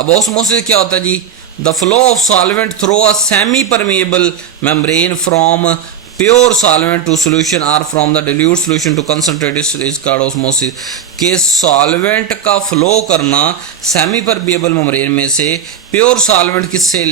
अब ऑस्मोसिस क्या होता है जी? The flow of solvent through a semi permeable membrane from pure solvent to solution or from the dilute solution to concentrated is called osmosis. के solvent का flow करना semi permeable membrane में से प्योर सॉल्वेंट किससे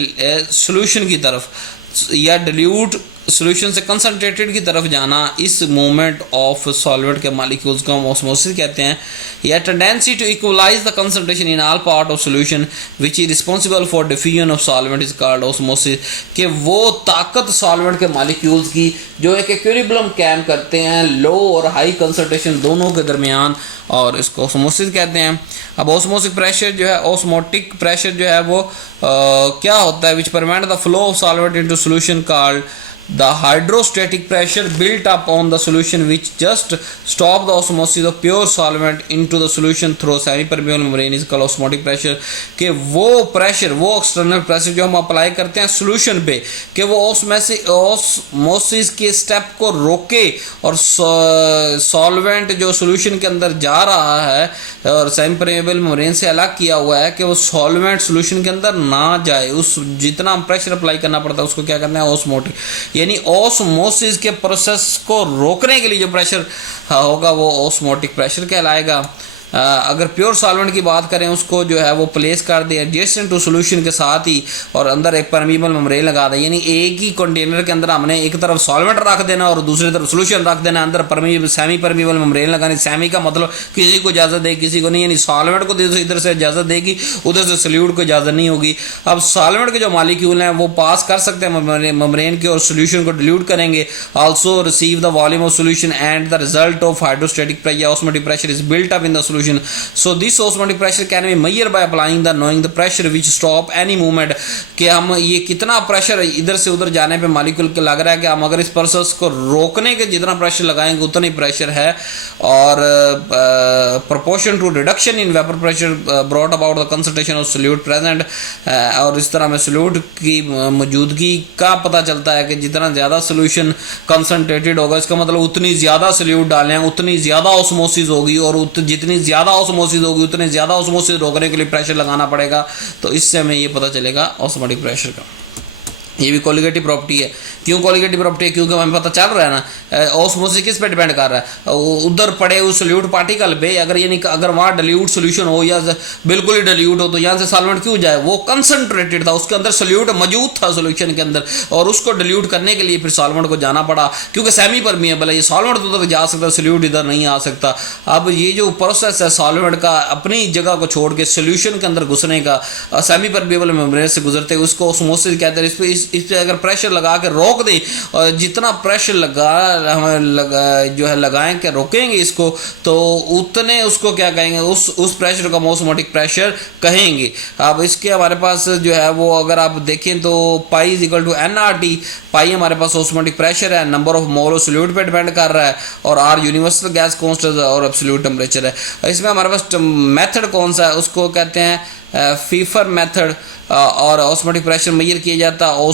solution की तरफ या dilute solution से कंसनट्रेटेड की तरफ जाना, इस मूवमेंट ऑफ सॉल्वेंट के मॉलिक्यूल्स को हम ऑस्मोसिस कहते हैं। या tendency to equalize the concentration in all part of solution which is responsible for diffusion of solvent is called osmosis. कि वो ताकत सॉल्वेंट के मॉलिक्यूल्स की जो एक इक्विलिब्रियम कायम करते हैं लो और हाई कंसंट्रेशन दोनों के दरमियान, और इसको ऑस्मोसिस कहते हैं। अब ऑस्मोसिक प्रेशर जो है, ऑस्मोटिक प्रेशर जो है वो क्या होता है? Which permit the flow of solvent into solution called the hydrostatic pressure built up on the solution which just stop the osmosis of pure solvent into the solution through semi-permeable membrane is called osmotic pressure। कि वो pressure, वो external pressure जो हम apply करते हैं solution पे, कि वो ऑस्मोसिस के स्टेप को रोके और सॉल्वेंट जो सोल्यूशन के अंदर जा रहा है और सेमी-परमेबल मेम्ब्रेन से अलग किया हुआ है, कि वो सॉल्वेंट सोल्यूशन के अंदर ना जाए, उस जितना प्रेशर अप्लाई करना पड़ता है उसको क्या कहते हैं? ऑस्मोटिक। यानी ऑस्मोसिस के प्रोसेस को रोकने के लिए जो प्रेशर होगा वो ऑस्मोटिक प्रेशर कहलाएगा। अगर प्योर सॉल्वेंट की बात करें, उसको जो है वो प्लेस कर दे एडजेसेंट टू सोल्यूशन के साथ ही और अंदर एक परमिएबल मेम्ब्रेन लगा दे, यानी एक ही कंटेनर के अंदर हमने एक तरफ सॉल्वेंट रख देना और दूसरी तरफ सोल्यूशन रख देना, अंदर सेमी परमिएबल मेम्ब्रेन लगानी। सेमी का मतलब किसी को इजाज़त दे किसी को नहीं, यानी सॉल्वेंट को इधर से इजाज़त देगी उधर से सोल्यूट को इजाज़त नहीं होगी। अब सॉल्वेंट के जो मॉलिक्यूल हैं वो पास कर सकते हैं मेम्ब्रेन के और सोल्यूशन को डिल्यूट करेंगे। Also receive the volume of solution and the result of hydrostatic pressure osmotic pressure is built up in the solution। So this osmotic pressure can be measured by applying the knowing the pressure which stop any movement। कि हम ये कितना pressure इधर से उधर जाने पे molecule के लग रहा है, कि हम अगर इस प्रोसेस को रोकने के जितना प्रेशर लगाएंगे उतना ही प्रेशर है। और proportion to reduction in vapour pressure brought about the concentration of solute present. और इस तरह में सोल्यूट की मौजूदगी का पता चलता है कि जितना ज़्यादा सोल्यूशन कंसनट्रेटेड होगा, इसका मतलब उतनी ज़्यादा सोल्यूट डालें उतनी ज़्यादा ऑस्मोसिस होगी, और जितनी ज़्यादा ऑस्मोसिस होगी उतने ज़्यादा ऑस्मोसिस रोकने के लिए प्रेशर लगाना पड़ेगा। तो इससे हमें ये पता चलेगा ऑस्मोटिक प्रेशर का। ये भी कोलिगेटिव प्रॉपर्टी है। क्यों कोलिगेटिव प्रॉपर्टी है? क्योंकि हमें पता चल रहा है ना ऑस्मोसिस किस पे डिपेंड कर रहा है, उधर पड़े उस सोल्यूट पार्टिकल पे। अगर यानी अगर वहाँ डिल्यूट सोल्यूशन हो या बिल्कुल ही डिल्यूट हो तो यहाँ से सॉल्वेंट क्यों जाए? वो कंसंट्रेटेड था, उसके अंदर सोल्यूट मौजूद था सोल्यूशन के अंदर, और उसको डिल्यूट करने के लिए फिर सॉल्वेंट को जाना पड़ा, क्योंकि सेमी परमिएबल है, ये सॉल्वेंट तो उधर जा सकता, सोल्यूट इधर नहीं आ सकता। अब ये जो प्रोसेस है सॉल्वेंट का अपनी जगह को छोड़ के सोल्यूशन के अंदर घुसने का, सेमी परमिएबल मेम्ब्रेन से गुजरते हुए, उसको ऑस्मोसिस कहते हैं। इस पर अगर प्रेशर लगा के रोक दें, और जितना प्रेशर जो है लगाएं के रोकेंगे इसको, तो उतने उसको क्या कहेंगे? उस प्रेशर को ऑस्मोटिक प्रेशर कहेंगे। अब इसके हमारे पास जो है वो अगर आप देखें तो pi is equal to NRT। Pi हमारे पास ऑस्मोटिक प्रेशर है, number of mole of solute पे डिपेंड कर रहा है, और R यूनिवर्सल गैस कांस्टेंट और एब्सोल्यूट टेम्परेचर है। इसमें हमारे पास मेथड कौन सा है? उसको कहते हैं फीफर मेथड। और ऑस्मोटिक प्रेशर मेजर किया जाता है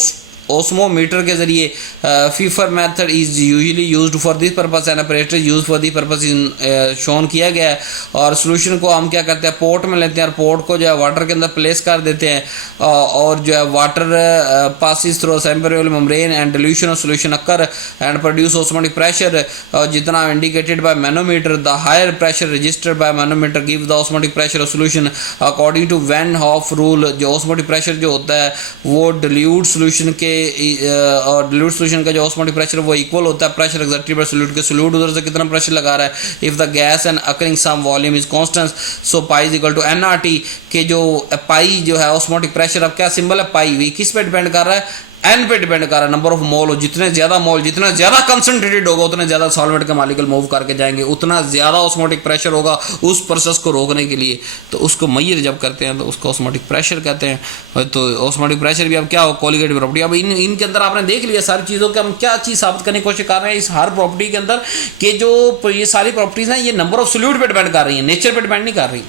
ओस्मोमीटर के जरिए। Pfeiffer method is usually used for this purpose and apparatus used for this purpose shown किया गया है। और सोल्यूशन को हम क्या करते हैं? पोर्ट में लेते हैं, और पोर्ट को जो है वाटर के अंदर प्लेस कर देते हैं, और जो है water passes through semi permeable membrane and dilution of solution occur and produce osmotic pressure जितना indicated by manometer. The higher pressure registered by manometer give the osmotic pressure of solution according to van Hoff rule. जो osmotic pressure जो होता है वो dilute solution के और dilute solution का जो ऑस्मोटिक प्रेशर वो इक्वल होता है प्रेशर एक्सर्टेड बाय सोल्यूट के। सोल्यूट उधर से कितना प्रेशर लगा रहा है, if the gas and occurring some volume is constant so pi is equal to NRT। के जो पाई जो है ऑस्मोटिक प्रेशर, अब क्या सिंबल है पाई, वी किस पे डिपेंड कर रहा है? N पे डिपेंड कर रहा है, नंबर ऑफ मोल हो, जितने ज़्यादा कंसंट्रेटेड होगा उतने ज़्यादा सॉल्वेंट के मॉलिक्यूल मूव करके जाएंगे, उतना ज़्यादा ऑस्मोटिक प्रेशर होगा उस प्रोसेस को रोकने के लिए। तो उसको मेजर जब करते हैं तो उसको ऑस्मोटिक प्रेशर कहते हैं। तो ऑस्मोटिक प्रेशर भी अब क्या हो? Colligative property. अब इनके अंदर आपने देख लिया सारी चीज़ों के हम क्या चीज़ साबित करने की कोशिश कर रहे हैं इस हर प्रॉपर्टी के अंदर, कि जो ये सारी प्रॉपर्टीज़ हैं ये नंबर ऑफ सोल्यूट पे डिपेंड कर रही हैं, नेचर पे डिपेंड नहीं कर रही।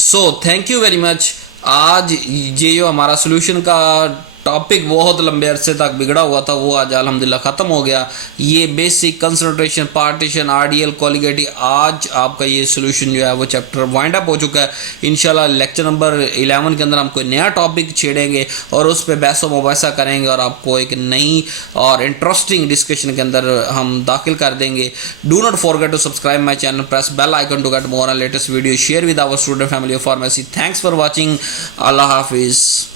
So thank you very much. आज ये जो हमारा सोल्यूशन का टॉपिक बहुत लंबे अरसे तक बिगड़ा हुआ था वो आज अल्हम्दुलिल्लाह ख़त्म हो गया। ये बेसिक कंसंट्रेशन, पार्टीशन, आरडीएल, कॉलिगेटिव, आज आपका ये सोल्यूशन जो है वो चैप्टर वाइंड अप हो चुका है। इंशाल्लाह लेक्चर नंबर 11 के अंदर हम कोई नया टॉपिक छेड़ेंगे और उस पर बहस व मुबाहिसा करेंगे और आपको एक नई और इंटरेस्टिंग डिस्कशन के अंदर हम दाखिल कर देंगे। Do not forget to subscribe my channel, press bell icon to get more and latest video, share with our student family of pharmacy. Thanks for watching. Allah हाफिज़।